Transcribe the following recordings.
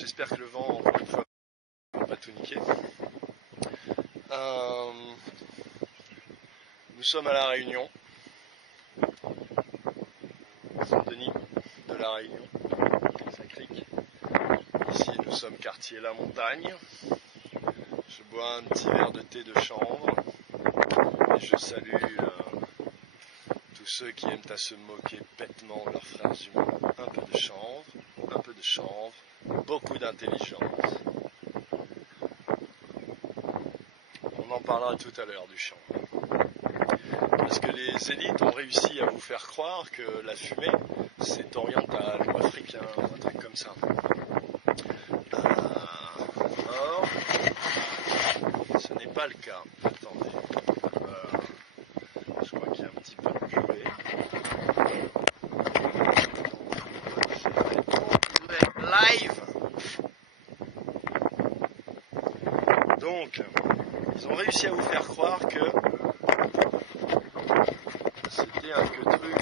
J'espère que le vent, encore une fois, ne va pas tout niquer. Nous sommes à La Réunion, Saint-Denis de La Réunion, ça clique. Ici nous sommes quartier La Montagne. Je bois un petit verre de thé de chanvre et je salue tous ceux qui aiment à se moquer bêtement de leurs frères humains. Un peu de chanvre, beaucoup d'intelligence. On en parlera tout à l'heure du chanvre. Parce que les élites ont réussi à vous faire croire que la fumée, c'est oriental ou africain, ou un truc comme ça. Or, ce n'est pas le cas. Attendez. Je crois qu'il y a un petit peu de buée. Live. Donc, ils ont réussi à vous faire croire que c'était un queutru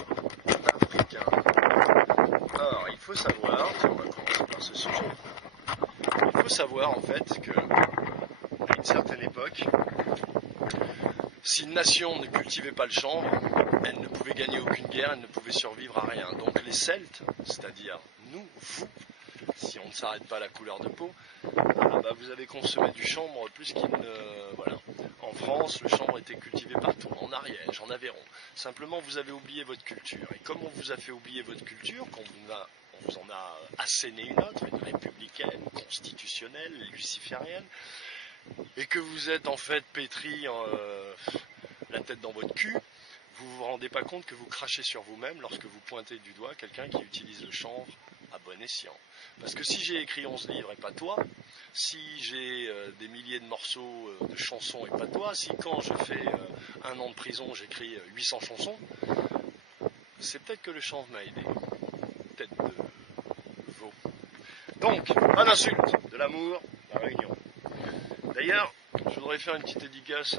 africain. Or, il faut savoir, on va commencer par ce sujet, il faut savoir en fait que, à une certaine époque, si une nation ne cultivait pas le chanvre, elle ne pouvait gagner aucune guerre, elle ne pouvait survivre à rien. Donc les Celtes, c'est-à-dire nous, vous, si on ne s'arrête pas à la couleur de peau, vous avez consommé du chanvre plus qu'il ne... Voilà. En France, le chanvre était cultivé partout, en Ariège, en Aveyron. Simplement, vous avez oublié votre culture. Et comme on vous a fait oublier votre culture, qu'on vous en a asséné une autre, une républicaine, constitutionnelle, luciférienne, et que vous êtes en fait pétri la tête dans votre cul, vous vous rendez pas compte que vous crachez sur vous-même lorsque vous pointez du doigt quelqu'un qui utilise le chanvre à bon escient. Parce que si j'ai écrit 11 livres et pas toi, si j'ai des milliers de morceaux de chansons et pas toi, si quand je fais 1 an de prison j'écris 800 chansons, c'est peut-être que le chanvre m'a aidé. Tête de veau. Donc, pas d'insulte, de l'amour, la Réunion. D'ailleurs, je voudrais faire une petite dédicace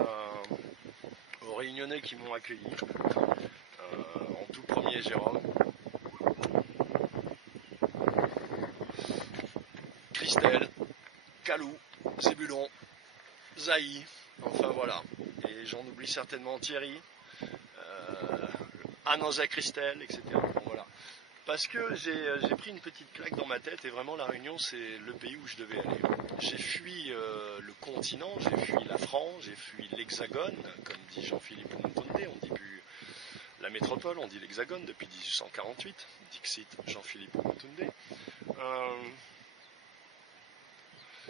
aux Réunionnais qui m'ont accueilli. En tout premier, Jérôme. Christelle, Calou, Zébulon, Zaï, enfin voilà. Et j'en oublie certainement Thierry, Ananza Christelle, etc. Bon, voilà. Parce que j'ai pris une petite claque dans ma tête et vraiment la Réunion c'est le pays où je devais aller. J'ai fui le continent, j'ai fui la France, j'ai fui l'Hexagone, comme dit Jean-Philippe Omotonde, on dit plus la métropole, on dit l'Hexagone depuis 1848, Dixit Jean-Philippe Omotonde.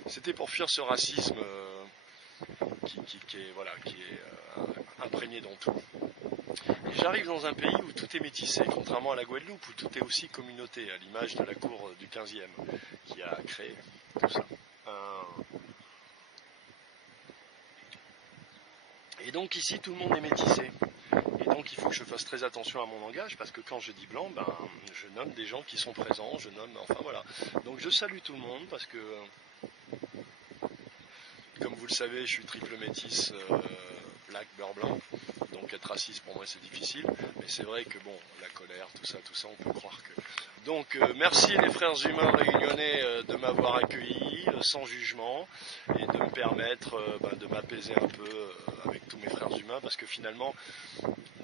C'était pour fuir ce racisme qui est imprégné dans tout. Et j'arrive dans un pays où tout est métissé, contrairement à la Guadeloupe, où tout est aussi communauté, à l'image de la cour du 15e, qui a créé tout ça. Et donc ici, tout le monde est métissé. Et donc il faut que je fasse très attention à mon langage, parce que quand je dis blanc, je nomme des gens qui sont présents, je nomme, enfin voilà. Donc je salue tout le monde, parce que, comme vous le savez, je suis triple métis, black, beurre blanc. Donc être raciste pour moi c'est difficile, mais c'est vrai que bon, la colère, tout ça, on peut croire que... Donc merci les frères humains réunionnais de m'avoir accueilli sans jugement et de me permettre de m'apaiser un peu avec tous mes frères humains, parce que finalement,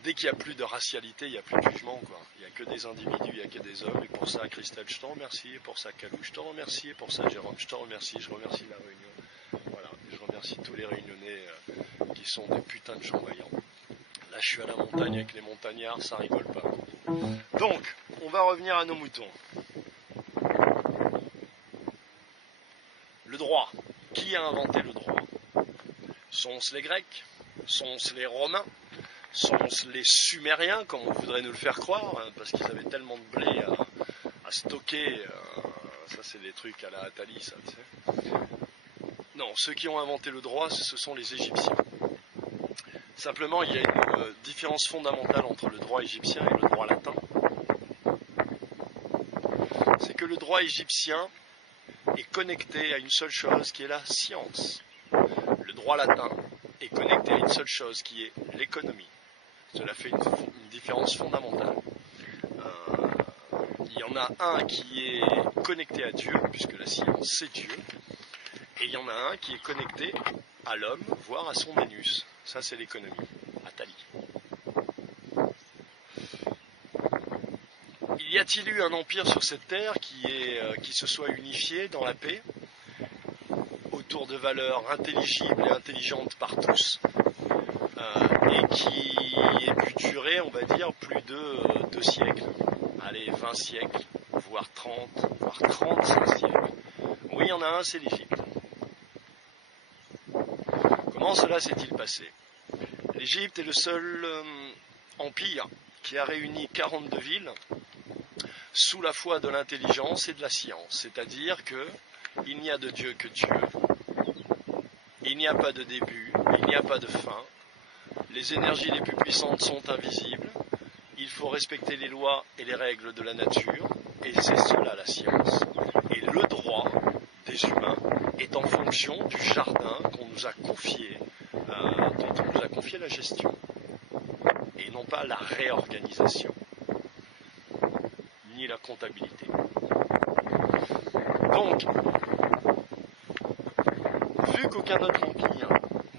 dès qu'il n'y a plus de racialité, il n'y a plus de jugement, quoi. Il n'y a que des individus, il n'y a que des hommes, et pour ça Christelle je t'en remercie, et pour ça Calou je t'en remercie, et pour ça Jérôme je t'en remercie, je remercie la Réunion, voilà, et je remercie tous les Réunionnais qui sont des putains de chambouillants. Là, je suis à la montagne avec les montagnards, ça rigole pas. Donc, on va revenir à nos moutons. Le droit. Qui a inventé le droit? Sont-ce les Grecs? Sont-ce les Romains? Sont-ce les Sumériens, comme on voudrait nous le faire croire, hein, parce qu'ils avaient tellement de blé à stocker. Ça, c'est des trucs à la Atali, ça, tu sais. Non, ceux qui ont inventé le droit, ce sont les Égyptiens. Simplement, il y a une différence fondamentale entre le droit égyptien et le droit latin. C'est que le droit égyptien est connecté à une seule chose qui est la science. Le droit latin est connecté à une seule chose qui est l'économie. Cela fait une différence fondamentale. Il y en a un qui est connecté à Dieu, puisque la science c'est Dieu. Et il y en a un qui est connecté à l'homme, voire à son anus. Ça, c'est l'économie. Attali. Y a-t-il eu un empire sur cette terre qui se soit unifié dans la paix, autour de valeurs intelligibles et intelligentes par tous, et qui ait pu durer, on va dire, plus de 2 siècles, allez, 20 siècles, voire 30, voire 35 siècles. Oui, il y en a un, c'est l'Égypte. Comment cela s'est-il passé? L'Égypte est le seul empire qui a réuni 42 villes sous la foi de l'intelligence et de la science, c'est-à-dire que il n'y a de Dieu que Dieu, il n'y a pas de début, il n'y a pas de fin, les énergies les plus puissantes sont invisibles, il faut respecter les lois et les règles de la nature, et c'est cela la science. Et le droit des humains est en fonction du jardin qu'on nous a confié, dont on nous a confié la gestion, et non pas la réorganisation, ni la comptabilité. Donc, vu qu'aucun autre empire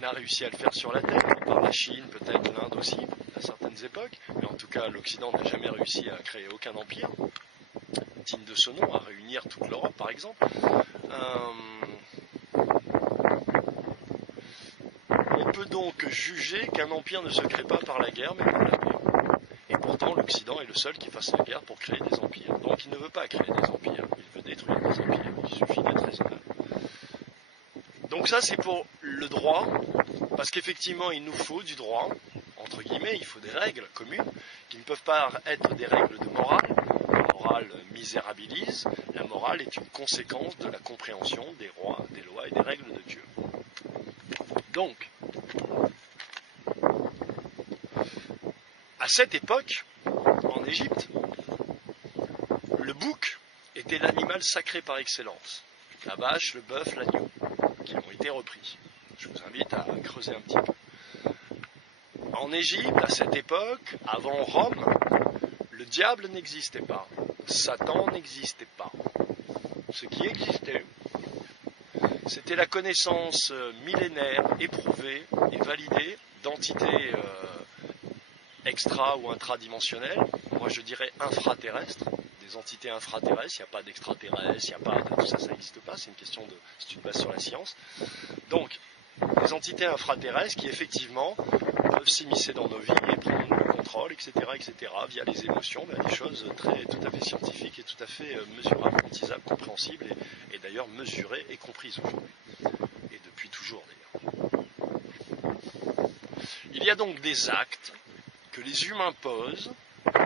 n'a réussi à le faire sur la Terre, à part la Chine, peut-être l'Inde aussi, à certaines époques, mais en tout cas l'Occident n'a jamais réussi à créer aucun empire, digne de ce nom, à réunir toute l'Europe par exemple, on peut donc juger qu'un empire ne se crée pas par la guerre, mais par la paix. Et pourtant l'Occident est le seul qui fasse la guerre pour créer des empires. Donc il ne veut pas créer des empires, il veut détruire des empires, il suffit d'être raisonnable. Donc ça c'est pour le droit, parce qu'effectivement il nous faut du droit, entre guillemets, il faut des règles communes, qui ne peuvent pas être des règles de morale. La morale misérabilise, la morale est une conséquence de la compréhension des lois et des règles de Dieu. Donc, à cette époque, en Égypte, le bouc était l'animal sacré par excellence. La vache, le bœuf, l'agneau, qui ont été repris. Je vous invite à creuser un petit peu. En Égypte, à cette époque, avant Rome, le diable n'existait pas. Satan n'existait pas. Ce qui existait, c'était la connaissance millénaire, éprouvée et validée d'entités extra- ou intradimensionnelles, moi je dirais infraterrestres, des entités infraterrestres, il n'y a pas d'extraterrestres, il n'y a pas de tout ça, ça n'existe pas, c'est une question de, c'est une base sur la science. Donc, des entités infraterrestres qui effectivement peuvent s'immiscer dans nos vies et prendre le contrôle, etc., via les émotions, des choses tout à fait scientifiques et tout à fait mesurables, quantisables, compréhensibles et d'ailleurs mesurées et comprises aujourd'hui. Et depuis toujours d'ailleurs. Il y a donc des actes que les humains posent,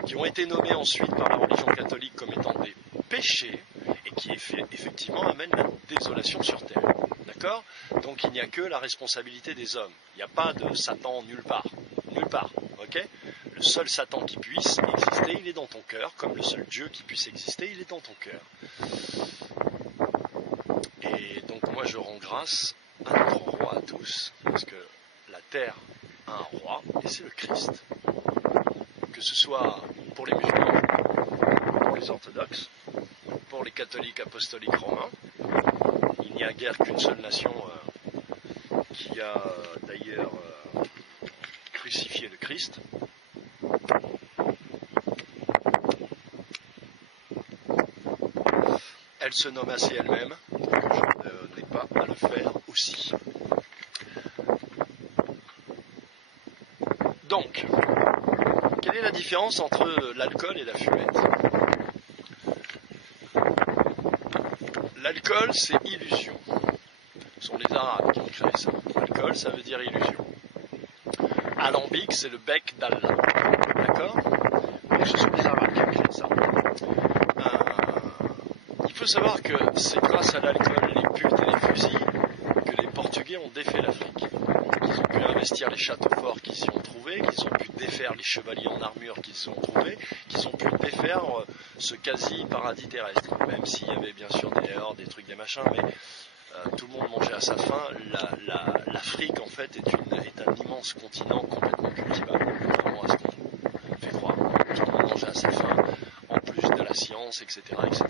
qui ont été nommés ensuite par la religion catholique comme étant des péchés, et qui effectivement amènent la désolation sur Terre. D'accord ? Donc il n'y a que la responsabilité des hommes. Il n'y a pas de Satan nulle part. Nulle part. Ok ? Le seul Satan qui puisse exister, il est dans ton cœur, comme le seul Dieu qui puisse exister, il est dans ton cœur. Et donc moi je rends grâce à notre roi à tous, parce que la Terre a un roi, et c'est le Christ. Que ce soit pour les musulmans, pour les orthodoxes, pour les catholiques apostoliques romains, il n'y a guère qu'une seule nation qui a d'ailleurs crucifié le Christ. Elle se nomme ainsi elle-même, donc je n'ai pas à le faire aussi. Donc, quelle est la différence entre l'alcool et la fumette ? L'alcool, c'est illusion. Ce sont les Arabes qui ont créé ça. L'alcool, ça veut dire illusion. Alambic, c'est le bec d'Allah. D'accord ? Donc ce sont les Arabes qui ont créé ça. Il faut savoir que c'est grâce à l'alcool, les putes et les fusils que les Portugais ont défait l'Afrique. Ils ont pu investir les châteaux forts qu'ils y ont trouvés, qu'ils ont pu défaire les chevaliers en armure qu'ils y ont trouvés, qu'ils ont pu défaire ce quasi-paradis terrestre. Même s'il y avait bien sûr des hordes, des trucs, des machins, mais tout le monde mangeait à sa faim. L'Afrique, en fait, est un immense continent complètement cultivable, contrairement à ce qu'on fait croire. Tout le monde mangeait à sa faim, en plus de la science, etc., etc.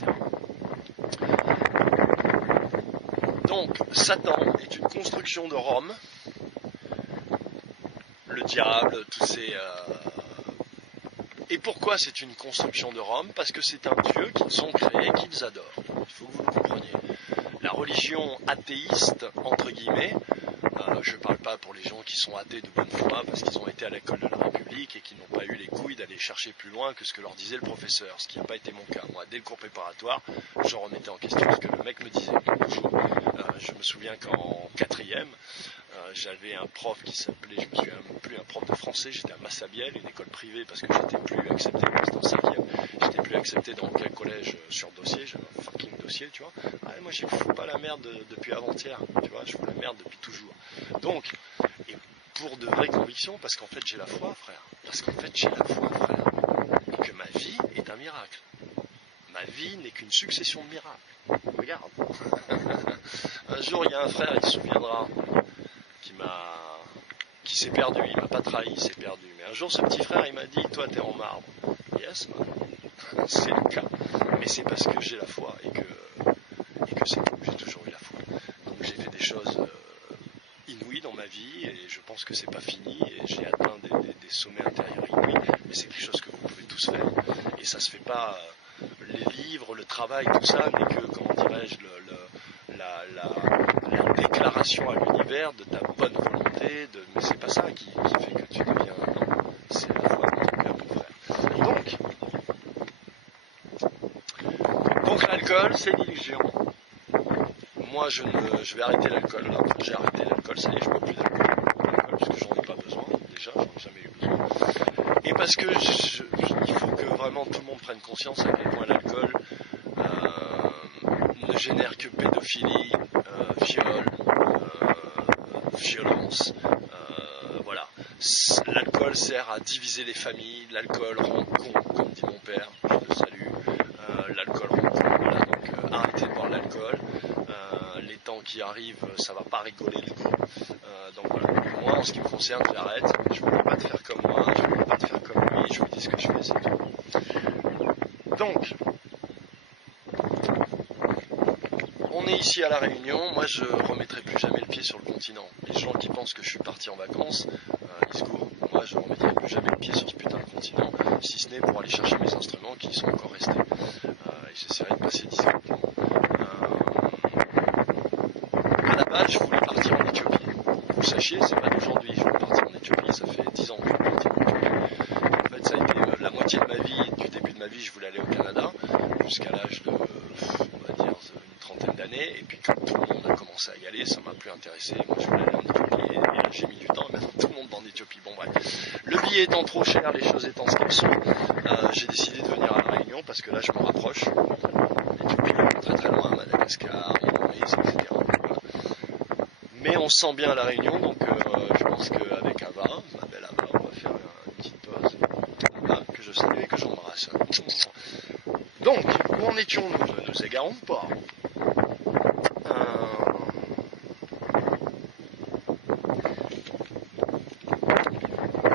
Donc, Satan est une construction de Rome. Le diable, tous ces... Et pourquoi c'est une construction de Rome? Parce que c'est un Dieu qu'ils ont créé, qu'ils adorent. Il faut que vous le compreniez. La religion athéiste, entre guillemets, je ne parle pas pour les gens qui sont athées de bonne foi parce qu'ils ont été à l'école de la République et qui n'ont pas eu les couilles d'aller chercher plus loin que ce que leur disait le professeur, ce qui n'a pas été mon cas. Moi, dès le cours préparatoire, je remettais en question ce que le mec me disait. Toujours. Je me souviens qu'en quatrième, j'avais un prof qui s'appelait, je me souviens plus, un prof de français, j'étais à Massabielle, une école privée parce que j'étais plus accepté, c'était en cinquième, j'étais plus accepté dans quel collège sur dossier, j'avais un fucking dossier, tu vois. Ah, moi je fous pas la merde depuis avant-hier, tu vois, je fous la merde depuis toujours. Donc, et pour de vraies convictions, parce qu'en fait j'ai la foi, frère, que ma vie est un miracle. Ma vie n'est qu'une succession de miracles. Regarde. Un jour, il y a un frère, il se souviendra, qui s'est perdu. Il m'a pas trahi, il s'est perdu. Mais un jour, ce petit frère, il m'a dit, toi, t'es en marbre. Yes, man. C'est le cas. Mais c'est parce que j'ai la foi et que c'est tout. J'ai toujours eu la foi. Donc j'ai fait des choses inouïes dans ma vie et je pense que c'est pas fini et j'ai atteint des sommets intérieurs inouïs. Mais c'est quelque chose que vous pouvez tous faire. Et ça se fait pas. Les livres, le travail, tout ça n'est que, comment dirais-je, la déclaration à l'univers de ta bonne volonté, mais c'est pas ça qui fait que tu deviens un homme, c'est la foi de ton cœur, mon frère. Donc l'alcool, c'est l'illusion. Moi, je vais arrêter l'alcool, là, j'ai arrêté l'alcool, ça y est, je ne bois plus d'alcool, parce que j'en ai pas besoin, déjà, j'en ai jamais eu besoin. Et parce que il faut que vraiment tout le monde prenne conscience à quel point l'alcool ne génère que pédophilie, viol, violence. Voilà. L'alcool sert à diviser les familles, l'alcool rend con, comme dit mon père, je le salue. L'alcool rend con, voilà, donc arrêtez de boire l'alcool. Les temps qui arrivent, ça va pas rigoler le coup. Donc voilà. Moi, en ce qui me concerne, j'arrête. Je ne vous dis pas de faire comme moi, je ne vous dis pas de faire comme lui, je vous dis ce que je fais, c'est tout. Donc, on est ici à La Réunion, moi je remettrai plus jamais le pied sur le continent. Les gens qui pensent que je suis parti en vacances, ils se gourrent. Moi je ne remettrai plus jamais le pied sur ce putain de continent, si ce n'est pour aller chercher mes instruments qui y sont encore restés. Et j'essaierai de passer 10 ans. À la base, je voulais partir en Éthiopie. Vous sachiez, c'est pas d'aujourd'hui, je voulais partir en Éthiopie, ça fait 10 ans que je voulais partir en Éthiopie. En fait, ça a été la moitié de ma vie, du début de ma vie, je voulais aller au Canada, jusqu'à l'âge de, on va dire, une trentaine d'années, et puis quand tout le monde a commencé à y aller, ça m'a plus intéressé, moi je voulais aller en Éthiopie, et là j'ai mis du temps, et maintenant tout le monde va en Éthiopie. Bon bref, le billet étant trop cher, les choses étant ce qu'elles sont, j'ai décidé de venir à La Réunion, parce que là je me rapproche, l'Éthiopie, très très loin, Madagascar, Maurice, etc. Mais on se sent bien à La Réunion, donc je pense qu'avec Ava, ma belle Ava, on va faire une petite pause. Ava, que je salue et que j'embrasse. Donc, où en étions-nous? Ne nous égarons pas.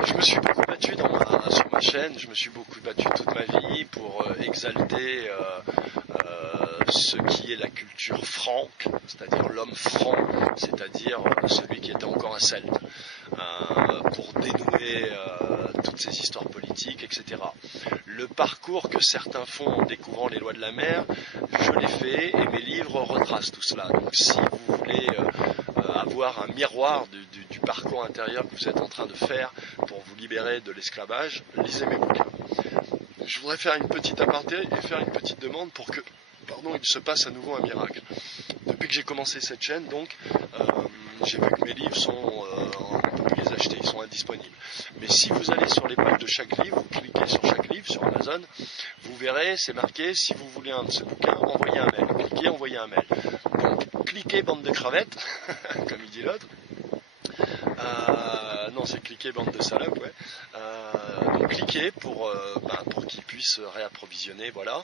Je me suis beaucoup battu sur ma chaîne, je me suis beaucoup battu toute ma vie pour exalter ce qui est la culture franque, c'est-à-dire l'homme franc, c'est-à-dire celui qui était encore un celte, pour dénouer toutes ces histoires politiques, etc. Le parcours que certains font en découvrant les lois de la mer, je l'ai fait et mes livres retracent tout cela. Donc si vous voulez avoir un miroir du parcours intérieur que vous êtes en train de faire pour vous libérer de l'esclavage, lisez mes bouquins. Je voudrais faire une petite aparté et faire une petite demande pour que il se passe à nouveau un miracle. Depuis que j'ai commencé cette chaîne, donc, j'ai vu que mes livres sont, on ne peut plus les acheter, ils sont indisponibles. Mais si vous allez sur les pages de chaque livre, vous cliquez sur chaque livre, sur Amazon, vous verrez, c'est marqué, si vous voulez un de ces bouquins, envoyez un mail. Cliquez, envoyez un mail. Donc, cliquez, bande de crevettes, comme il dit l'autre. Non, c'est cliquer, bande de salopes, ouais. Donc, cliquez pour qu'ils puissent réapprovisionner, voilà.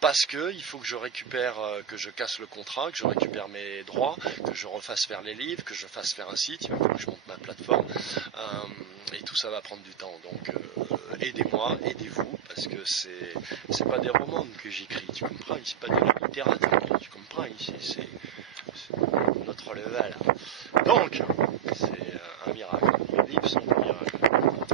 Parce que il faut que je récupère, que je casse le contrat, que je récupère mes droits, que je refasse faire les livres, que je fasse faire un site, il va falloir que je monte ma plateforme, et tout ça va prendre du temps. Donc aidez-moi, aidez-vous, parce que c'est pas des romans que j'écris, tu comprends, c'est pas de la littérature, tu comprends, le Val. Donc, c'est un miracle. Les livres sont un miracle. Donc,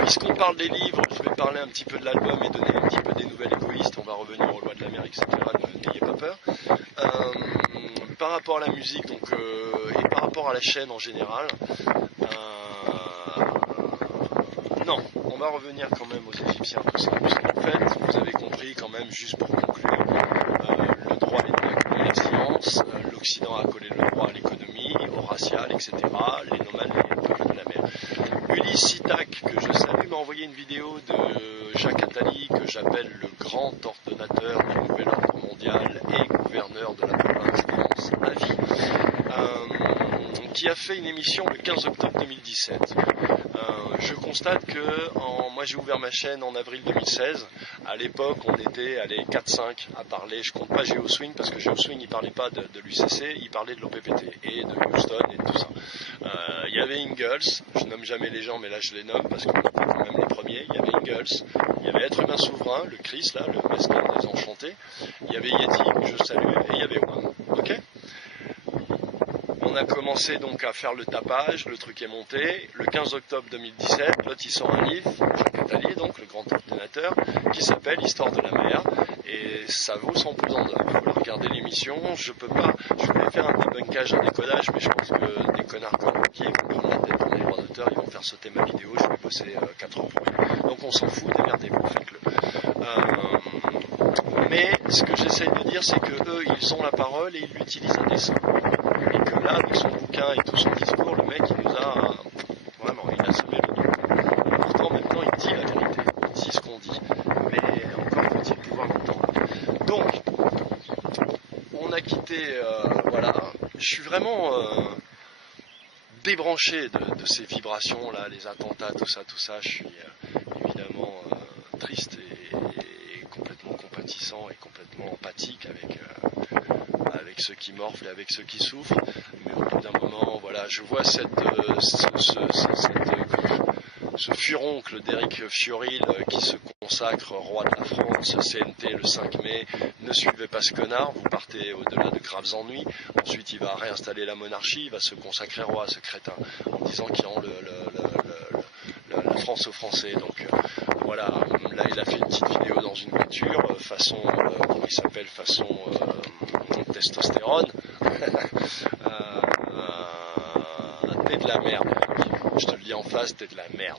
puisqu'on parle des livres, je vais parler un petit peu de l'album et donner un petit peu des nouvelles égoïstes. On va revenir aux lois de la mer, etc. N'ayez pas peur. Par rapport à la musique et par rapport à la chaîne en général, non, on va revenir quand même aux Égyptiens, tout ça, puisqu'en fait, vous avez compris quand même, juste pour conclure, le droit a collé la science, l'Occident a collé le droit à l'économie, au racial, etc., les nomades, les peuples de la mer. Ulysse Sitac, que je salue, m'a envoyé une vidéo de Jacques Attali, que j'appelle le grand ordonnateur du nouvel ordre mondial et gouverneur de la province d'Anse à vie, qui a fait une émission le 15 octobre 2017. Je constate que moi j'ai ouvert ma chaîne en avril 2016. À l'époque, on était 4-5 à parler. Je compte pas GeoSwing parce que GeoSwing il parlait pas de l'UCC, il parlait de l'OPPT et de Houston et de tout ça. Il y avait Ingalls, je nomme jamais les gens mais là je les nomme parce qu'on était quand même les premiers. Il y avait Ingalls, il y avait Être Humain Souverain, le Christ là, le mesquin des enchantés. Il y avait Yeti, que je salue, et il y avait One. Ok ? On a commencé donc à faire le tapage, le truc est monté. Le 15 octobre 2017, l'autre il sort un livre, Jacques Attali, donc le grand ordinateur, qui s'appelle Histoire de la mer. Et ça vaut son pesant d'or. Il faut regarder l'émission. Je voulais faire un débunkage, un décodage, mais je pense que des connards comme moi qui vont prendre la tête pour mes droits d'auteur, ils vont faire sauter ma vidéo, je vais bosser 4 heures pour rien. Donc on s'en fout, démerdez-vous, faites-le. Mais ce que j'essaye de dire, c'est que eux, ils ont la parole et ils l'utilisent à dessein. Et que là, avec son bouquin et tout son discours, le mec, il nous a vraiment, il a semé le dos. Pourtant, maintenant, il dit la vérité, il dit ce qu'on dit. Mais encore faut-il pouvoir l'entendre. Donc, on a quitté, voilà. Je suis vraiment débranché de ces vibrations-là, les attentats, tout ça. Je suis évidemment triste et complètement compatissant et complètement empathique avec ceux qui morflent et avec ceux qui souffrent, mais au bout d'un moment, voilà, je vois ce furoncle d'Éric Fiorile qui se consacre roi de la France, CNT le 5 mai, ne suivez pas ce connard, vous partez au-delà de graves ennuis, ensuite il va réinstaller la monarchie, il va se consacrer roi à ce crétin, en disant qu'il rend la France aux Français, donc voilà, là il a fait une petite vidéo dans une voiture, façon, comment il s'appelle, façon testostérone, t'es de la merde, je te le dis en face, t'es de la merde.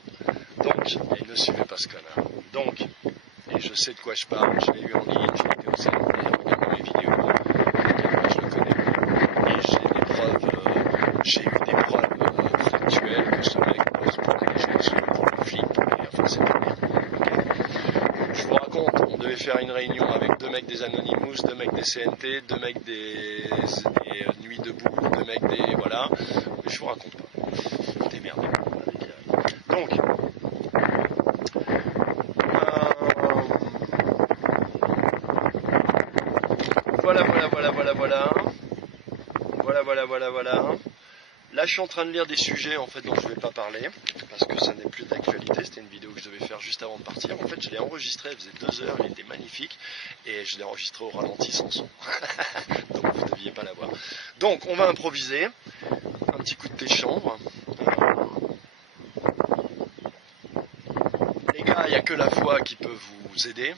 Donc, et ne suivez pas ce connard. Donc, et je sais de quoi je parle, je l'ai eu en ligne, je l'ai été au CNT, regardez mes vidéos, je le connais, et j'ai eu des preuves factuelles que ce mec bosse pour les gens pour le flip, et enfin c'est pas bien. Je vous raconte, on devait faire une réunion avec 2 mecs des Anonymous, 2 mecs des CNT, 2 mecs des Nuits debout, 2 mecs des... voilà, mais je vous raconte pas. Démerdez. Donc, voilà. Là, je suis en train de lire des sujets en fait dont je ne vais pas parler parce que ça n'est plus d'actualité. C'était une vidéo que je devais faire juste avant de partir. En fait, je l'ai enregistré, elle faisait 2 heures, il était magnifique et je l'ai enregistré au ralenti sans son. Donc, vous ne deviez pas l'avoir. Donc, on va improviser. Un petit coup de thé chambre. Les gars, il n'y a que la foi qui peut vous aider.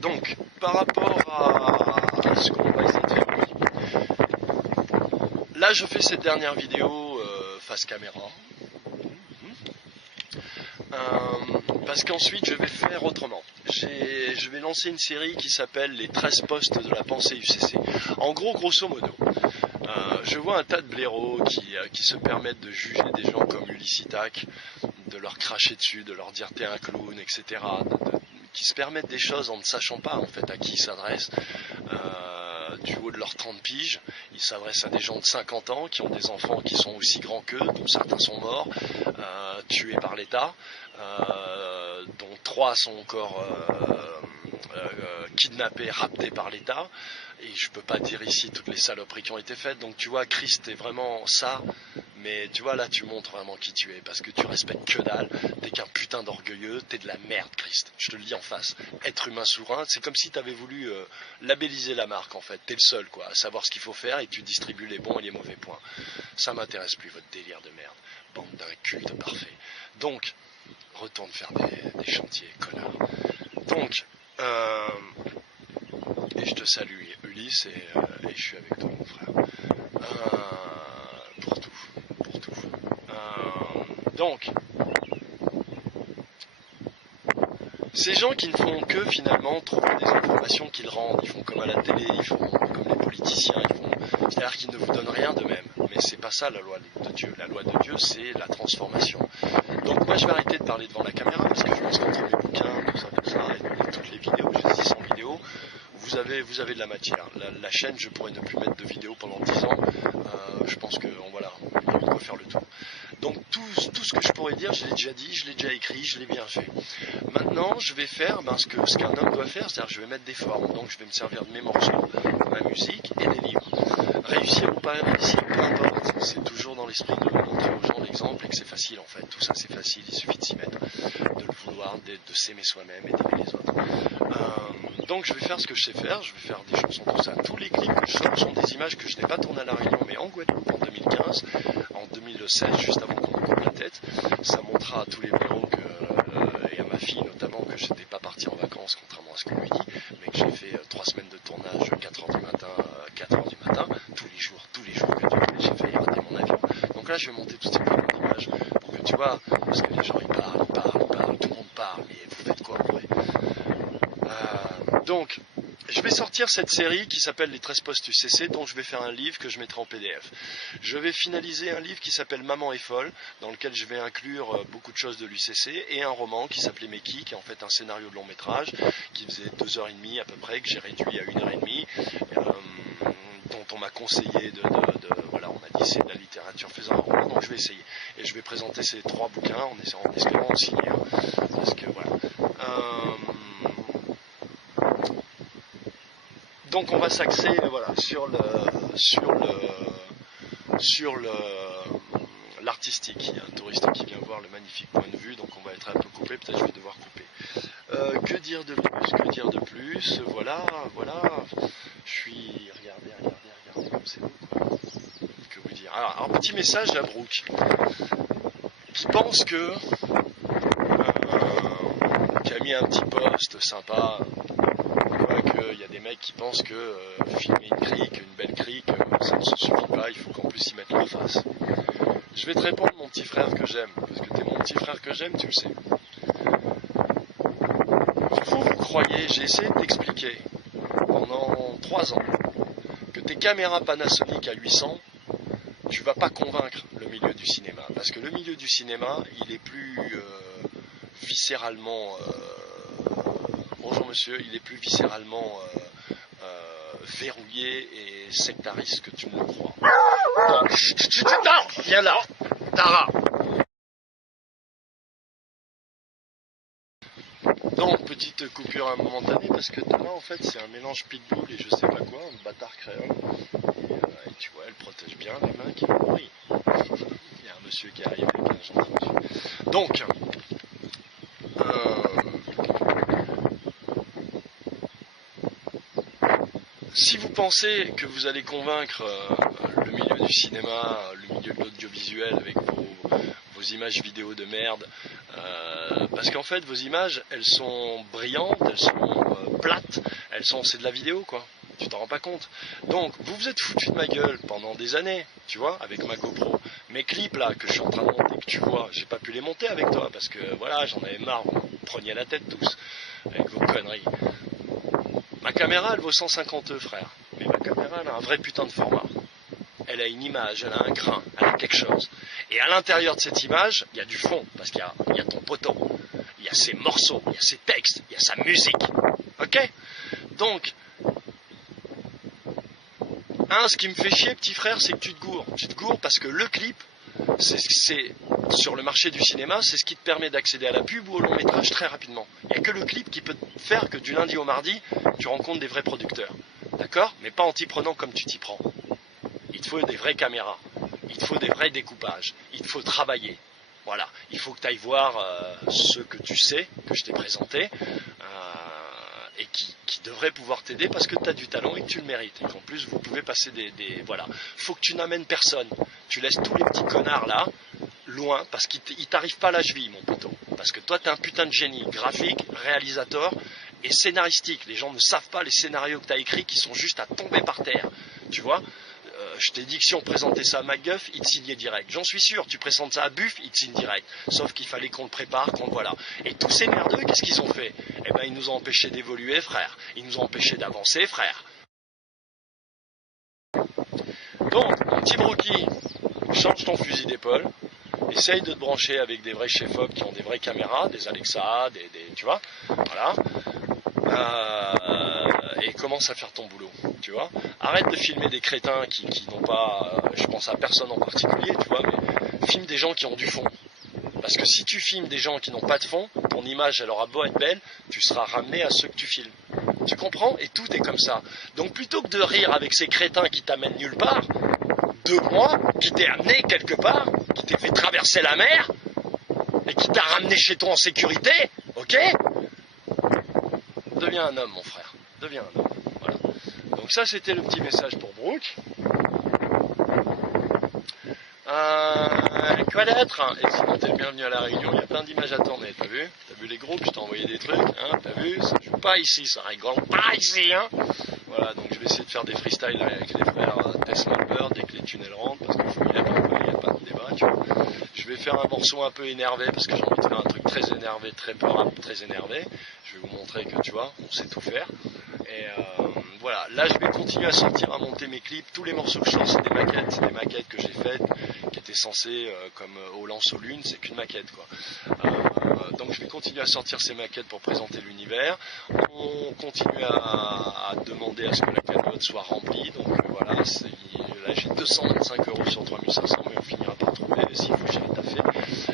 Donc, par rapport à ce qu'on va essayer de faire, là je fais cette dernière vidéo face caméra, parce qu'ensuite je vais faire autrement. Je vais lancer une série qui s'appelle les 13 postes de la pensée UCC. En gros, grosso modo, je vois un tas de blaireaux qui se permettent de juger des gens comme Ulysse Sitac, de leur cracher dessus, de leur dire t'es un clown, etc., qui se permettent des choses en ne sachant pas en fait à qui ils s'adressent. Du haut de leurs 30 piges, ils s'adressent à des gens de 50 ans qui ont des enfants qui sont aussi grands qu'eux, dont certains sont morts, tués par l'État, dont 3 sont encore kidnappés, raptés par l'État. Et je peux pas dire ici toutes les saloperies qui ont été faites. Donc tu vois, Christ est vraiment ça, Mais tu vois, là, tu montres vraiment qui tu es, parce que tu respectes que dalle, t'es qu'un putain d'orgueilleux, t'es de la merde, Christ. Je te le dis en face. Être humain souverain, c'est comme si t'avais voulu labelliser la marque, en fait. T'es le seul, quoi, à savoir ce qu'il faut faire, et tu distribues les bons et les mauvais points. Ça m'intéresse plus, votre délire de merde. Bande d'incultes parfaits. Donc, retourne faire des chantiers, connard. Donc, et je te salue, Ulysse, et je suis avec toi, mon frère. Pour tout. Donc, ces gens qui ne font que finalement trouver des informations qu'ils rendent, ils font comme à la télé, ils font comme les politiciens, c'est-à-dire qu'ils ne vous donnent rien d'eux-mêmes. Mais c'est pas ça la loi de Dieu. La loi de Dieu, c'est la transformation. Donc moi je vais arrêter de parler devant la caméra parce que je pense qu'entre mes bouquins, tout ça, et toutes les vidéos, j'ai 600 vidéos, vous avez de la matière. La chaîne, je pourrais ne plus mettre de vidéos pendant 10 ans. Je pense que voilà, il y a de quoi faire le tour. Donc tout ce que je pourrais dire, je l'ai déjà dit, je l'ai déjà écrit, je l'ai bien fait. Maintenant, je vais faire ce qu'un homme doit faire, c'est-à-dire je vais mettre des formes. Donc je vais me servir de mes morceaux, de ma musique et des livres. Réussir ou pas réussir, peu importe. C'est toujours dans l'esprit de montrer aux gens l'exemple et que c'est facile en fait. Tout ça c'est facile, il suffit de s'y mettre, de le vouloir, de s'aimer soi-même et d'aimer les autres. Donc je vais faire ce que je sais faire, je vais faire des chansons, tout ça. Tous les clips que je sors sont des images que je n'ai pas tournées à La Réunion, mais en Guadeloupe en 2015, en 2016, juste avant qu'on me coupe la tête. Ça montrera à tous les bureaux et à ma fille notamment que je n'étais pas parti en vacances, contrairement à ce qu'on lui dit, mais que j'ai fait 3 semaines de tournage, 4h du matin, 4h du matin, tous les jours que j'ai failli rater mon avion. Donc là je vais monter toutes ces petites images pour que tu vois, parce que les gens ils parlent, tout le monde parle, mais vous faites quoi après? Donc, je vais sortir cette série qui s'appelle Les 13 postes UCC, dont je vais faire un livre que je mettrai en PDF. Je vais finaliser un livre qui s'appelle Maman est folle, dans lequel je vais inclure beaucoup de choses de l'UCC, et un roman qui s'appelait Meki, qui est en fait un scénario de long métrage, qui faisait 2h30 à peu près, que j'ai réduit à 1h30, dont on m'a conseillé voilà, on m'a dit c'est de la littérature, faisant un roman, donc je vais essayer. Et je vais présenter ces 3 bouquins en espérant en signer un, parce que voilà. Donc on va s'axer voilà, sur l'artistique. Il y a un touriste qui vient voir le magnifique point de vue, donc on va être un peu coupé, peut-être je vais devoir couper. Que dire de plus, voilà, je suis, regardez comme c'est beau, quoi. Que vous dire. Alors, un petit message à Brooke, qui pense que, qui a mis un petit post sympa, qu'il y a des mecs qui pensent que filmer une crique, une belle crique, ça ne se suffit pas, il faut qu'en plus y mettre la face. Je vais te répondre, mon petit frère que j'aime, parce que t'es mon petit frère que j'aime, tu le sais. Vous croyez, j'ai essayé de t'expliquer pendant 3 ans que tes caméras Panasonic à 800, tu vas pas convaincre le milieu du cinéma, parce que le milieu du cinéma, il est plus viscéralement... bonjour monsieur, il est plus viscéralement verrouillé et sectariste que tu ne le crois. Donc, non, viens là, Tara. Donc, petite coupure momentanée, parce que Tara, en fait, c'est un mélange pitbull et je sais pas quoi, un bâtard créole. Et tu vois, elle protège bien les mains qui oui. Il y a un monsieur qui arrive avec un gentil monsieur. Donc, si vous pensez que vous allez convaincre le milieu du cinéma, le milieu de l'audiovisuel avec vos images vidéo de merde, parce qu'en fait vos images elles sont brillantes, elles sont plates, c'est de la vidéo quoi, tu t'en rends pas compte. Donc vous vous êtes foutu de ma gueule pendant des années, tu vois, avec ma GoPro. Mes clips là que je suis en train de monter, que tu vois, j'ai pas pu les monter avec toi parce que voilà, j'en avais marre, vous me preniez la tête tous avec vos conneries. Ma caméra, elle vaut 150 €, frère. Mais ma caméra, elle a un vrai putain de format. Elle a une image, elle a un grain, elle a quelque chose. Et à l'intérieur de cette image, il y a du fond, parce qu'il y a ton poteau. Il y a ses morceaux, il y a ses textes, il y a sa musique. Ok ? Donc, ce qui me fait chier, petit frère, c'est que tu te gourres. Tu te gourres parce que le clip, c'est sur le marché du cinéma, c'est ce qui te permet d'accéder à la pub ou au long métrage très rapidement. Il n'y a que le clip qui peut te faire que du lundi au mardi, tu rencontres des vrais producteurs. D'accord ? Mais pas en t'y prenant comme tu t'y prends. Il te faut des vraies caméras. il te faut des vrais découpages, il te faut travailler. Voilà, il faut que tu ailles voir ceux que tu sais, que je t'ai présentés, et qui devraient pouvoir t'aider parce que tu as du talent et que tu le mérites. Et qu'en plus, vous pouvez passer voilà. Faut que tu n'amènes personne. Tu laisses tous les petits connards là, loin, parce qu'ils t'arrivent pas à la cheville, mon poteau. Parce que toi, tu es un putain de génie, graphique, réalisateur et scénaristique. Les gens ne savent pas les scénarios que tu as écrits qui sont juste à tomber par terre. Tu vois, je t'ai dit que si on présentait ça à MacGuff, il te signait direct. J'en suis sûr, tu présentes ça à Buff, il te signe direct. Sauf qu'il fallait qu'on le prépare, qu'on le voilà. Et tous ces merdeux, qu'est-ce qu'ils ont fait? Eh ben, ils nous ont empêchés d'évoluer, frère. Ils nous ont empêchés d'avancer, frère. Donc, mon petit Brookie, change ton fusil d'épaule. Essaye de te brancher avec des vrais chefs-op qui ont des vraies caméras, des Alexa, tu vois, voilà. Et commence à faire ton boulot, tu vois. Arrête de filmer des crétins qui n'ont pas, je pense à personne en particulier, tu vois, mais filme des gens qui ont du fond. Parce que si tu filmes des gens qui n'ont pas de fond, ton image elle aura beau être belle, tu seras ramené à ceux que tu filmes. Tu comprends? Et tout est comme ça. Donc plutôt que de rire avec ces crétins qui t'amènent nulle part, de moi, qui t'ai amené quelque part, qui t'ai fait traverser la mer, et qui t'a ramené chez toi en sécurité, ok? Deviens un homme, mon frère. Deviens un homme. Voilà. Donc ça, c'était le petit message pour Brooke. Quoi d'autre? Et sinon, t'es le bienvenu à la Réunion. Il y a plein d'images à tourner. T'as vu? T'as vu les groupes? Je t'ai envoyé des trucs. Hein, t'as vu? Ça joue pas ici. Ça rigole pas ici. Hein. Voilà. Donc je vais essayer de faire des freestyles avec les frères Tess Malbert dès que les tunnels rentrent. Parce qu'il faut y aller un peu. Il n'y a pas de débat. Tu vois. Je vais faire un morceau un peu énervé parce que j'ai envie de faire un truc très énervé, très peu rap, très énervé. Je vais vous montrer que tu vois, on sait tout faire. Et voilà, là je vais continuer à sortir, à monter mes clips. Tous les morceaux que je sors, c'est des maquettes que j'ai faites, qui étaient censées, comme Au lance aux lunes, c'est qu'une maquette quoi. Donc je vais continuer à sortir ces maquettes pour présenter l'univers. On continue à demander à ce que la cagnotte soit remplie. Donc voilà, là j'ai 225 € sur 3500, mais on finira par trouver s'il faut que j'aille taffer.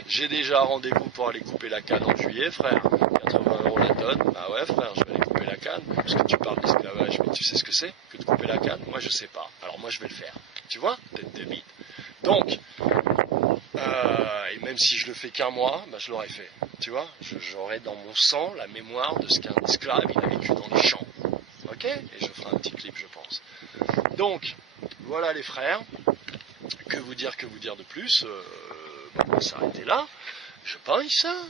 J'ai déjà rendez-vous pour aller couper la canne en juillet, frère. 80 € la tonne. Ah ouais, frère, je vais aller couper la canne. Parce que tu parles d'esclavage, mais tu sais ce que c'est que de couper la canne? Moi, je sais pas. Alors moi, je vais le faire. Tu vois? Tête de bite. Donc, et même si je le fais qu'un mois, bah, je l'aurais fait. Tu vois? J'aurai dans mon sang la mémoire de ce qu'un esclave il a vécu dans les champs. Ok? Et je ferai un petit clip, je pense. Donc, voilà les frères. Que vous dire de plus? On va s'arrêter là. Je pense, hein.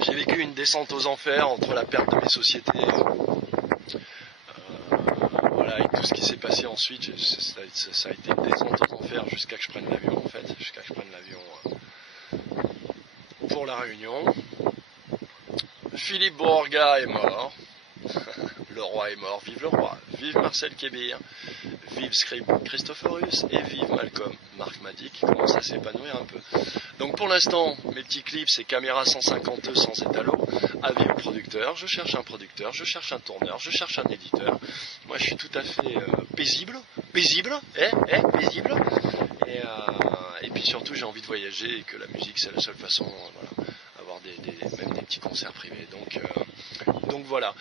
J'ai vécu une descente aux enfers entre la perte de mes sociétés, voilà, et tout ce qui s'est passé ensuite. Ça a été une descente aux enfers jusqu'à que je prenne l'avion, en fait, jusqu'à que je prenne l'avion pour la Réunion. Philippe Bourga est mort. Le roi est mort, vive le roi, vive Marcel Kébir, vive Scribe Christophorus et vive Malcolm, Marc Madi qui commence à s'épanouir un peu. Donc pour l'instant, mes petits clips, c'est caméra 150 sans étalot, avis au producteur, je cherche un producteur, je cherche un tourneur, je cherche un éditeur. Moi je suis tout à fait paisible, paisible. Et puis surtout j'ai envie de voyager et que la musique c'est la seule façon, voilà, avoir même des petits concerts privés. Donc voilà.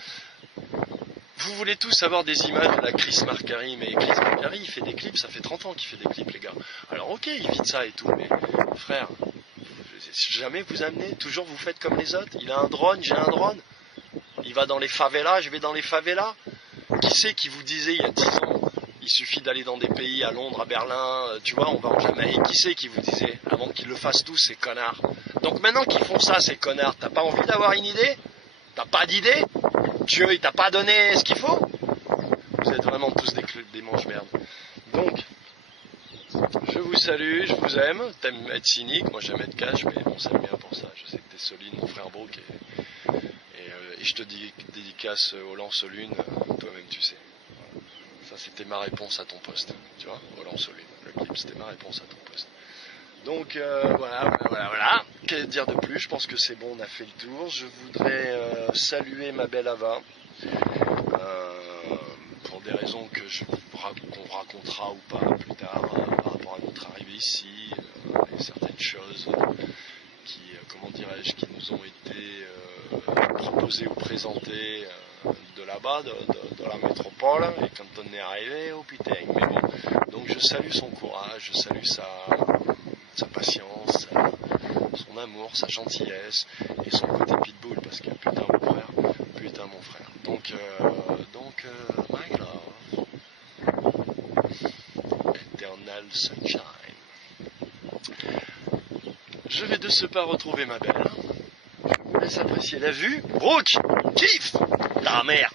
Vous voulez tous avoir des images de la Chris Marcari, mais Chris Marcari, il fait des clips, ça fait 30 ans qu'il fait des clips, les gars. Alors ok, il vit de ça et tout, mais frère, jamais vous amenez, toujours vous faites comme les autres. Il a un drone, j'ai un drone. Il va dans les favelas, je vais dans les favelas. Qui c'est qui vous disait il y a 10 ans, il suffit d'aller dans des pays, à Londres, à Berlin, tu vois, on va en Jamaïque. Qui c'est qui vous disait, avant qu'ils le fassent tous, ces connards? Donc maintenant qu'ils font ça, ces connards, t'as pas envie d'avoir une idée? T'as pas d'idée? Dieu, il t'a pas donné ce qu'il faut? Vous êtes vraiment tous des mange-merdes. Donc, je vous salue, je vous aime. T'aimes être cynique, moi j'aime être cash, mais on s'aime bien pour ça. Je sais que t'es solide, mon frère Brooke, et je te dédicace au lance aux lunes, toi-même tu sais. Voilà. Ça c'était ma réponse à ton poste, tu vois, au lance aux lunes. Le clip c'était ma réponse à ton poste. Donc voilà. Qu'est-ce dire de plus? Je pense que c'est bon, on a fait le tour. Je voudrais saluer ma belle Ava, pour des raisons qu'on racontera ou pas plus tard, par rapport à notre arrivée ici, et certaines choses qui, comment dirais-je, qui nous ont été proposées ou présentées de là-bas, de la métropole, et quand on est arrivé, oh putain, mais bon. Donc je salue son courage, je salue sa patience, son amour, sa gentillesse, et son côté pitbull, parce que putain mon frère. Donc my love, eternal sunshine. Je vais de ce pas retrouver ma belle. Je vous laisse apprécier la vue. Brooke, kiffe la mer.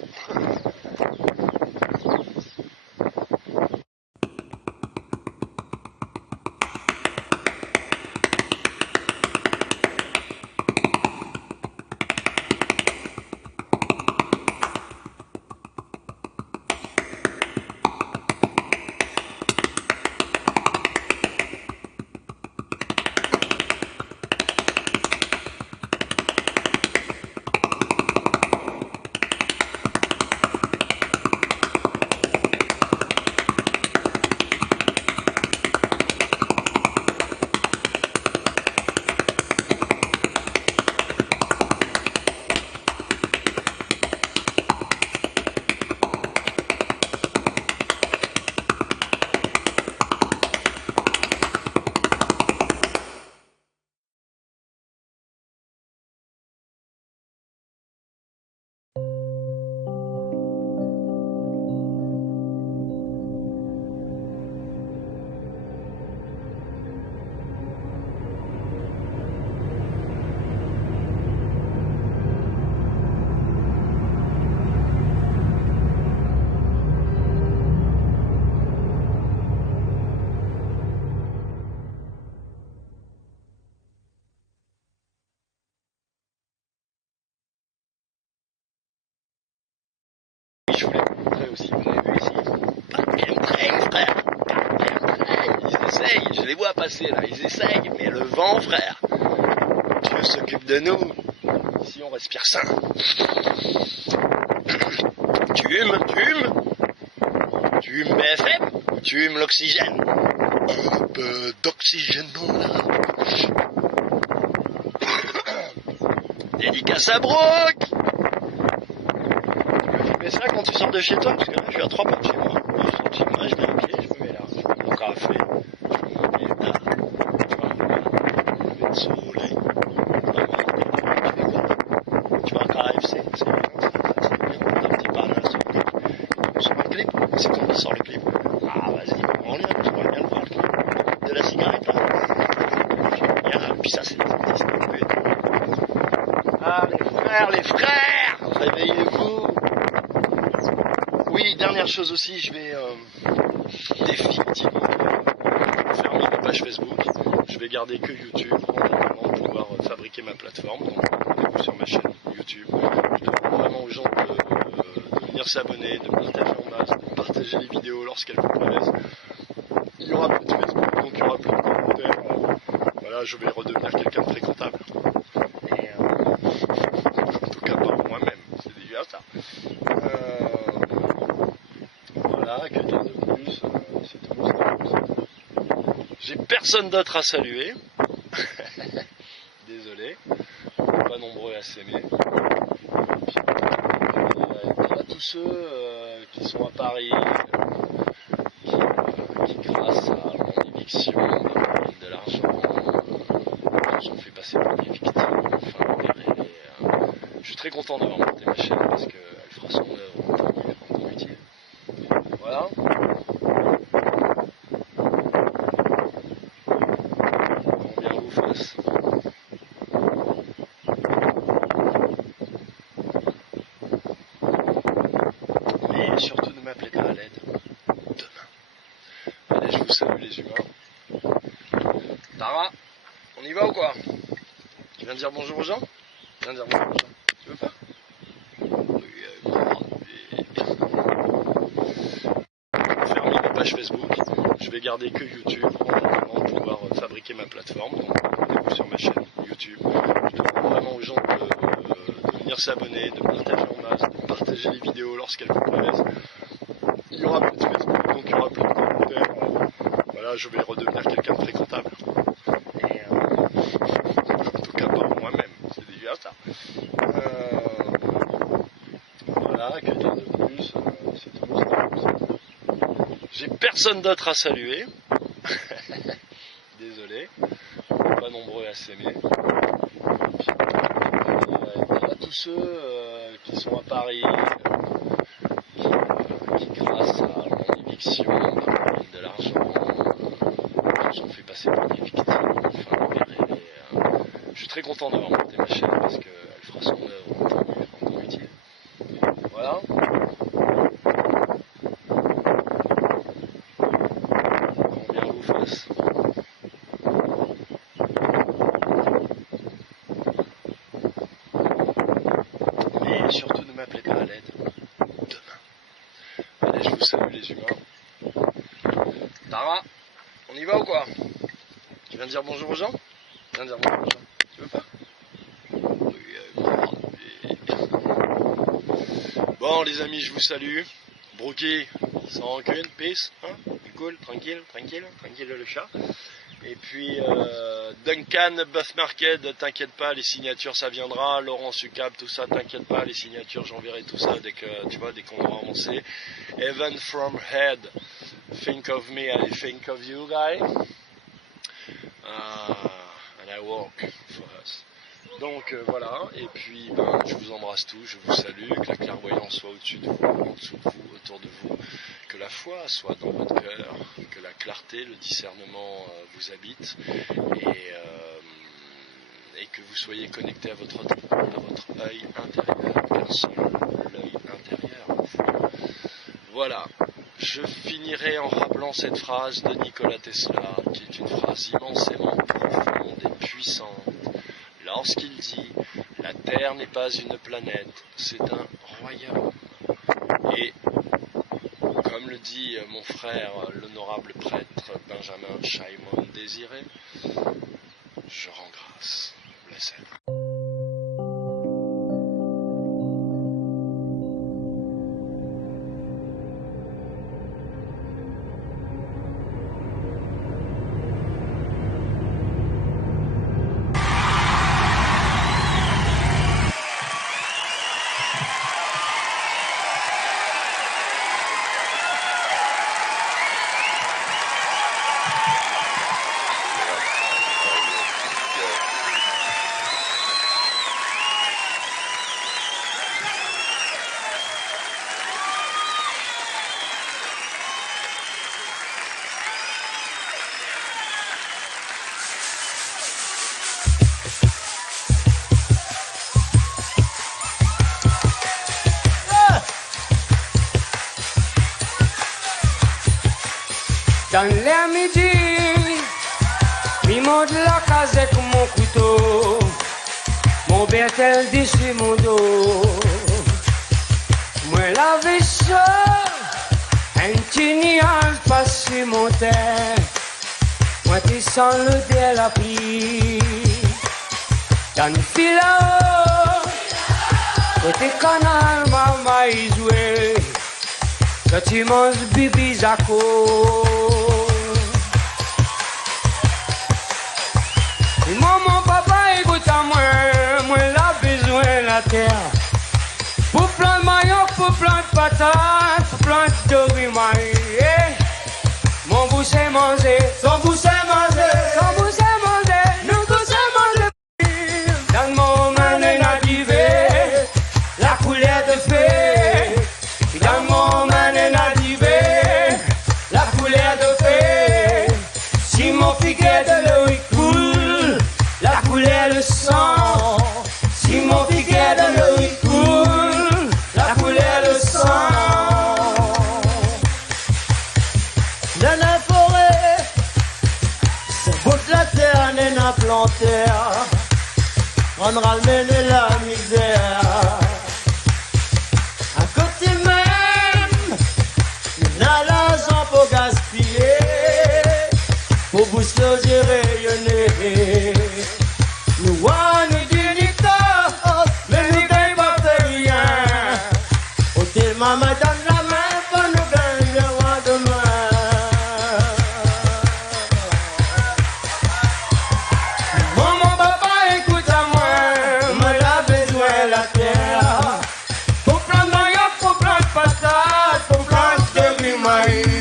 Je voulais vous montrer aussi, vous avez vu ici, quatrième train, frère, quatrième train, ils essayent, je les vois passer là, ils essayent, mais le vent, frère, Dieu s'occupe de nous, ici on respire sain. Tu humes BFM ou tu humes l'oxygène? Un peu d'oxygène dans la bouche. Dédicace à Brooke. Mais c'est vrai quand tu sors de chez toi, parce que là je suis à 3 pas de chez moi, je sors de chez moi, je mets un pied, je me mets là, je prends mon café, je prends mon pied là, tu vois, le soleil, tu vas à KFC, c'est bien, c'est bien, un petit parlage sur le clip, sur le clip, c'est quand il sort le clip, ah vas-y, on revient, tu vas bien le voir le clip, de la cigarette là, bien, puis ça c'est des petits. Ah les frères, réveillez-vous. Oui, dernière chose aussi, je vais définitivement fermer ma page Facebook. Je vais garder que YouTube en attendant de pouvoir fabriquer ma plateforme. Donc rendez-vous sur ma chaîne YouTube. Je demande vraiment aux gens de venir s'abonner, de partager en masse, de partager les vidéos lorsqu'elles vous plaisent. Il n'y aura plus de Facebook, donc il n'y aura plus de commentaires. Voilà, je vais redevenir quelqu'un de fréquentable. Et en tout cas pas pour moi-même, c'est déjà ça. Voilà, que dire de plus, c'est tout. J'ai personne d'autre à saluer. Désolé, pas nombreux à s'aimer. À tous ceux qui sont à Paris, qui grâce à mon éviction de l'argent, se sont fait passer pour des victimes. Enfin, je suis très content d'avoir monté ma chaîne parce qu'elle fera son œuvre encore utile. Voilà. Combien vous fasse. Mais surtout ne m'appelez pas à l'aide. Demain. Allez, je vous salue les humains. Tara, on y va ou quoi? Tu viens dire bonjour aux gens? Tu viens dire bonjour aux gens? Tu veux pas? Fermer ma page Facebook. Je vais garder que YouTube en attendant de pouvoir fabriquer ma plateforme. Donc rendez-vous sur ma chaîne YouTube. Je demande vraiment aux gens de venir s'abonner, de partager en masse, de partager les vidéos lorsqu'elles vous plaisent. Il n'y aura plus de Facebook, donc il n'y aura plus de commentaires. Voilà, je vais redevenir quelqu'un de fréquentable. Et en tout cas pas pour moi-même, c'est déjà ça. Voilà, personne d'autre à saluer. Désolé, pas nombreux à s'aimer. À tous ceux qui sont à Paris, qui grâce à mon éviction gagnent de l'argent, se sont fait passer pour des victimes. Enfin, je suis très content d'avoir monté ma chaîne parce qu'elle fera son œuvre en temps utile. Voilà. Combien vous fasse. Mais surtout ne m'appelez pas à l'aide demain. Allez, je vous salue les humains. Tara, on y va ou quoi? Tu viens de dire bonjour aux gens? Tu viens de dire bonjour aux gens? Tu veux pas? Bon les amis, je vous salue. Brookie, sans rancune, peace, hein? Cool, tranquille le chat. Et puis Duncan, Buff Market, t'inquiète pas, les signatures ça viendra. Laurent Sucab, tout ça, t'inquiète pas, les signatures j'enverrai tout ça dès que tu vois, dès qu'on aura avancé. Even from head, think of me, I think of you guys. And I work for us. Donc voilà, et puis ben, je vous embrasse tous, je vous salue, que la clairvoyance soit au-dessus de vous, en dessous de vous, autour de vous, que la foi soit dans votre cœur, que la clarté, le discernement vous habite, et que vous soyez connectés à votre œil intérieur, car seul l'œil intérieur. Voilà, je finirai en rappelant cette phrase de Nikola Tesla, qui est une phrase immensément profonde et puissante. Lorsqu'il dit « La Terre n'est pas une planète, c'est un royaume ». Et comme le dit mon frère, l'honorable prêtre Benjamin Chaimon Désiré, je rends grâce. Blessed. Dans l'air midi, mi monte la case avec mon couteau, mon bertel dessus mon dos. Moi la chaud, un petit nuage passe sur mon tête. Moi tu sens le de la pluie. Dans le fil là-haut, côté canal, maman y jouait. Quand tu manges bibi zako. Maman, papa, écoute à moi, moi la besoin la terre. Pour plein de maillot, pour plein de patates, pour plein de rimailles. Mon bouche est mangé, son bouche est mangé, son bouche est mangé, nous bouche est mangé. Dans mon main est nativé, la couleur de fée. Dans mon main est nativé, la couleur de fée. Si mon figuier de l'eau il coule, la couleur le sang. Si mon figuier de l'eau il coule, la couleur le sang. Dans la forêt, c'est beau de la terre, n'est n'a planté. On ramène la misère. À côté même, il n'a l'argent pour gaspiller, pour booster aux rayonner. Nous voyons du nictor, mais nous gagnons pas fait rien. Hôtel maman donne la main pour nous gagner le roi demain. Maman, papa, écoute à moi, moi la besoin la terre. Pour plein de maillots, pour plein de patates, pour plein de rimailles.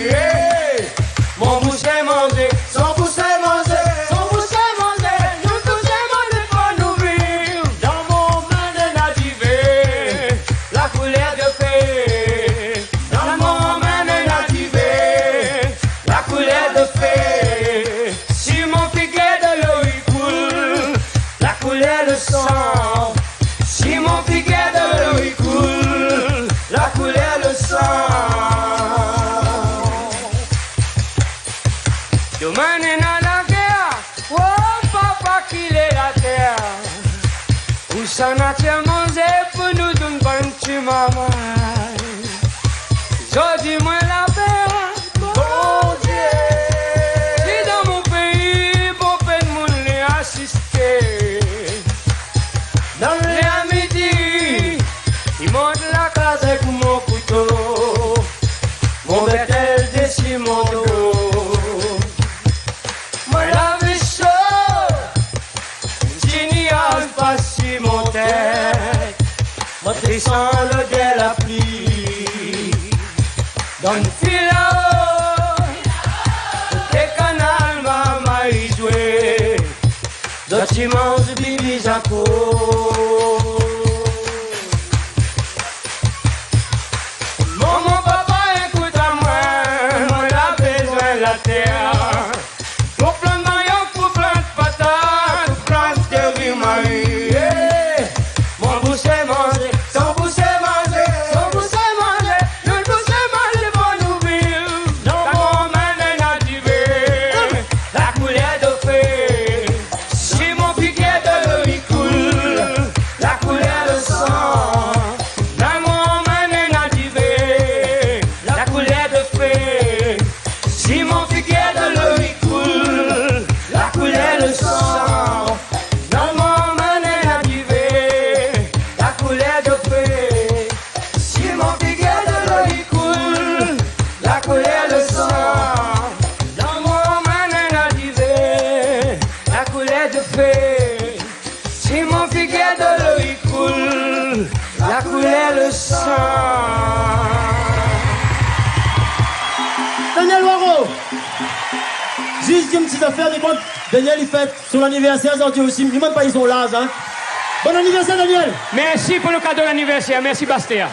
sang. Si mon piquet de l'eau il coule, la couleur le sang. Demain est dans la guerre, oh papa qu'il est la terre. Où ça nature manger pour nous d'une bonne tu maman. So dis-moi la paix, bon Dieu. Si dans mon pays, bon peine moun les assister. Dans les midi, il monte la classe avec mon couteau. Mon bétel déchire mon dos. Moi la vie chaude, génial facile mon tête. Moi descends le de la pluie. Dans le fil tes canals m'a joué. Documents de bibis à Maman, papa, écoute à moi, moi la besoin de la terre. Pour plein de maillots, pour plein de patates, pour plein de riz mariés. Mon boucher manger, son boucher manger, son boucher manger, nous boucher manger pour nous vivre. Dans mon main nativé, la couleur de feu. Si mon piquet de l'eau il coule, la couleur de sang. Dans mon main nativé, la couleur de feu. Si mon piquet de l'eau il coule, la couleur de sang. Dans mon main nativé, la couleur de feu. Si mon piquet de l'eau il coule, la couleur de sang. Dans mon main nativé, la couleur de feu. Si mon piquet de l'eau il coule, la couleur de sang. Daniel Waro, juste une petite affaire des comptes. Daniel, il fête son anniversaire aujourd'hui aussi. Il ne demande pas, ils sont là, hein. Bon anniversaire, Daniel. Merci pour le cadeau d'anniversaire. Merci, Bastia.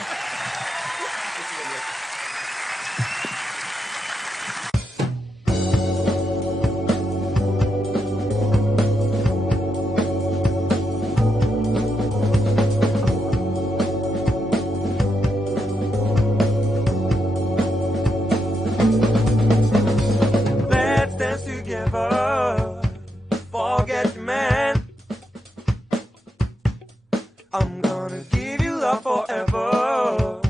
Let's dance together. Forget your man. I'm gonna give you love forever.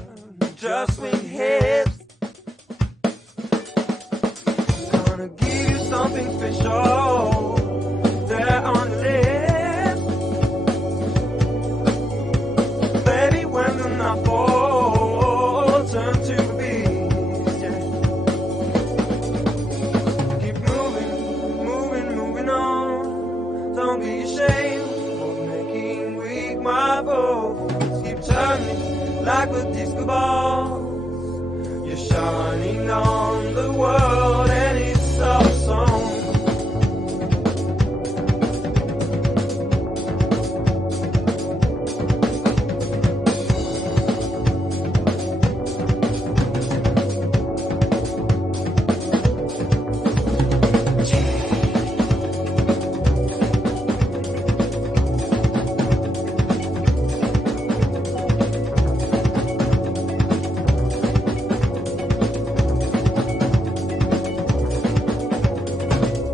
Just swing hips. Gonna give you something special. There on the lips. Baby, when the night falls, turn to the beat. Yeah. Keep moving, moving, moving on. Don't be ashamed of making weak my bones. Keep turning like a disco ball. You're shining on the world and it's our song.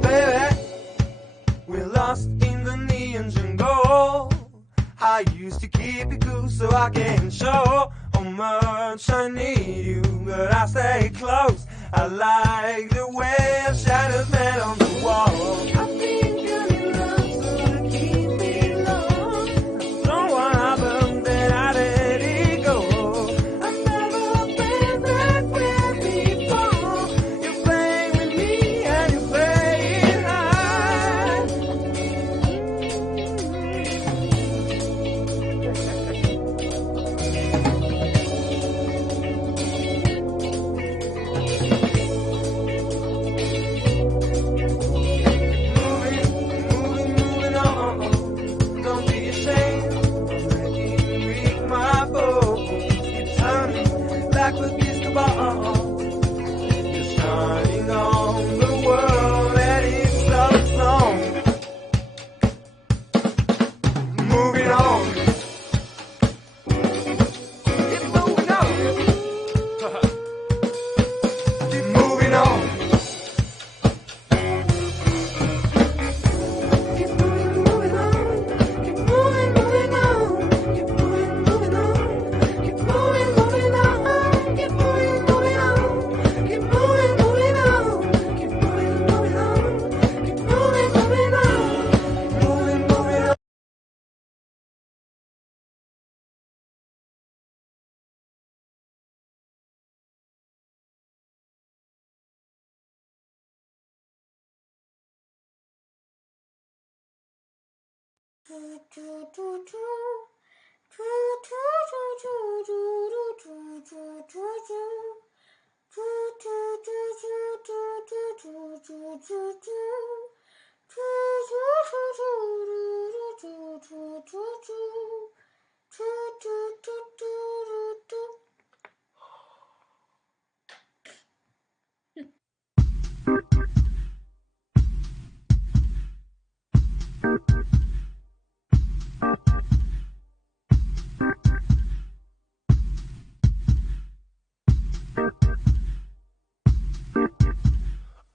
Baby, we're lost in the neon jungle. I used to keep it cool so I can show how much I need you, but I stay close. I like the way a shadows met on the wall. I think I'm in love, so I keep it low. So what happened that I let it go? I've never been that way before. You're playing with me and you're playing high. Moving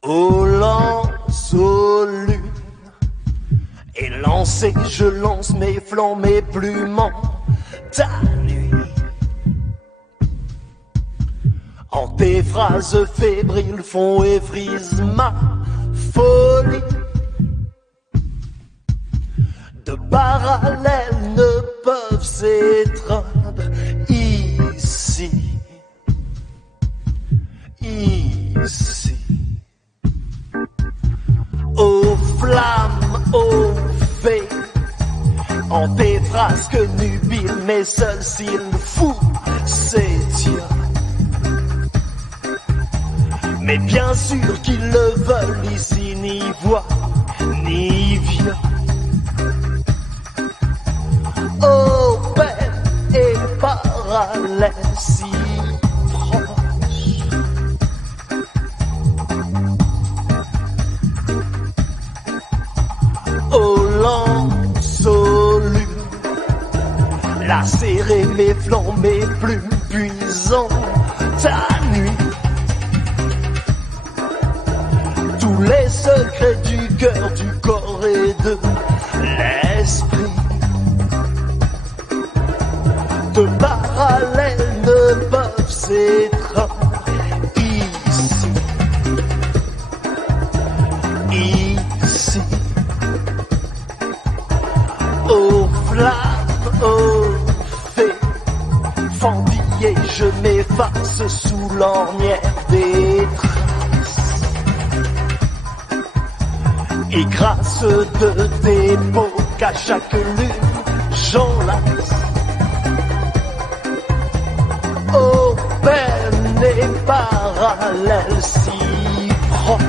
Au lance, aux lunes, et lancé, je lance mes flancs, mes plumes en ta nuit. En tes phrases fébriles font et frisent ma folie. De parallèles ne peuvent s'étreindre ici, ici. Aux flammes, aux fées, en tes frasques nubiles, mais seuls s'il fous s'étirent. Mais bien sûr qu'ils le veulent ici, ni voix, ni vieux. Ô peine et parallèle si proche, aux lances, aux lunes, lacérer mes flancs, mes plumes puisant ta nuit. Tous les secrets du cœur, du corps et de l'esprit. De parallèles ne peuvent s'étreindre ici, ici. Aux flammes, aux fées, fendillé, je m'efface sous l'ornière des traces. Et grâce de tes mots qu'à chaque lune j'enlace. Ô peine et parallèle si proche.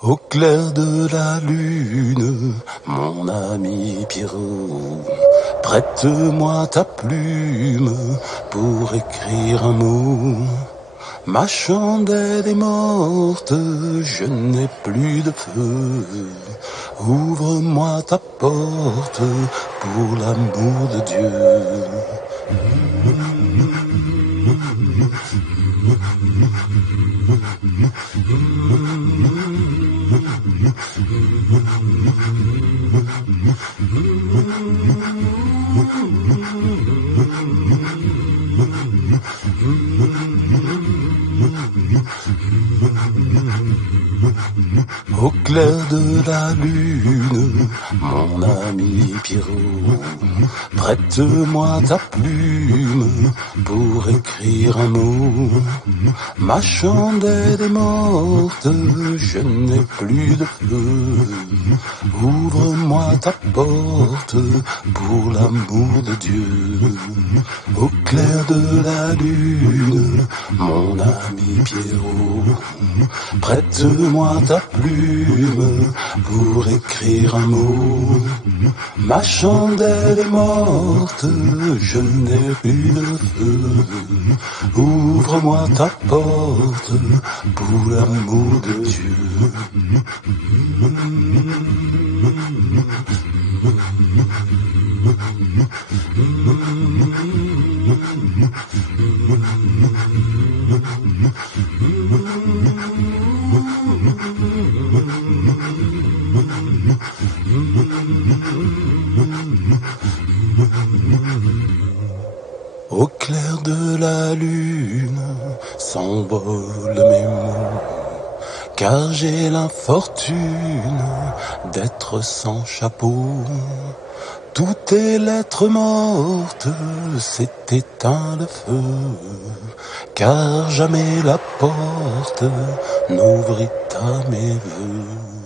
Au clair de la lune, mon ami Pierrot, prête-moi ta plume pour écrire un mot. Ma chandelle est morte, je n'ai plus de feu. Ouvre-moi ta porte pour l'amour de Dieu. Au clair de la lune, mon ami Pierrot, prête-moi ta plume pour écrire un mot. Ma chandelle est morte, je n'ai plus de feu. Ouvre-moi ta porte pour l'amour de Dieu. Au clair de la lune, mon ami Pierrot, prête-moi ta plume pour écrire un mot. Ma chandelle est morte, je n'ai plus de feu. Ouvre-moi ta porte pour l'amour de Dieu. Au clair de la lune s'envolent mes mots, car j'ai l'infortune d'être sans chapeau. Toutes tes lettres mortes s'est éteint le feu, car jamais la porte n'ouvrit à mes vœux.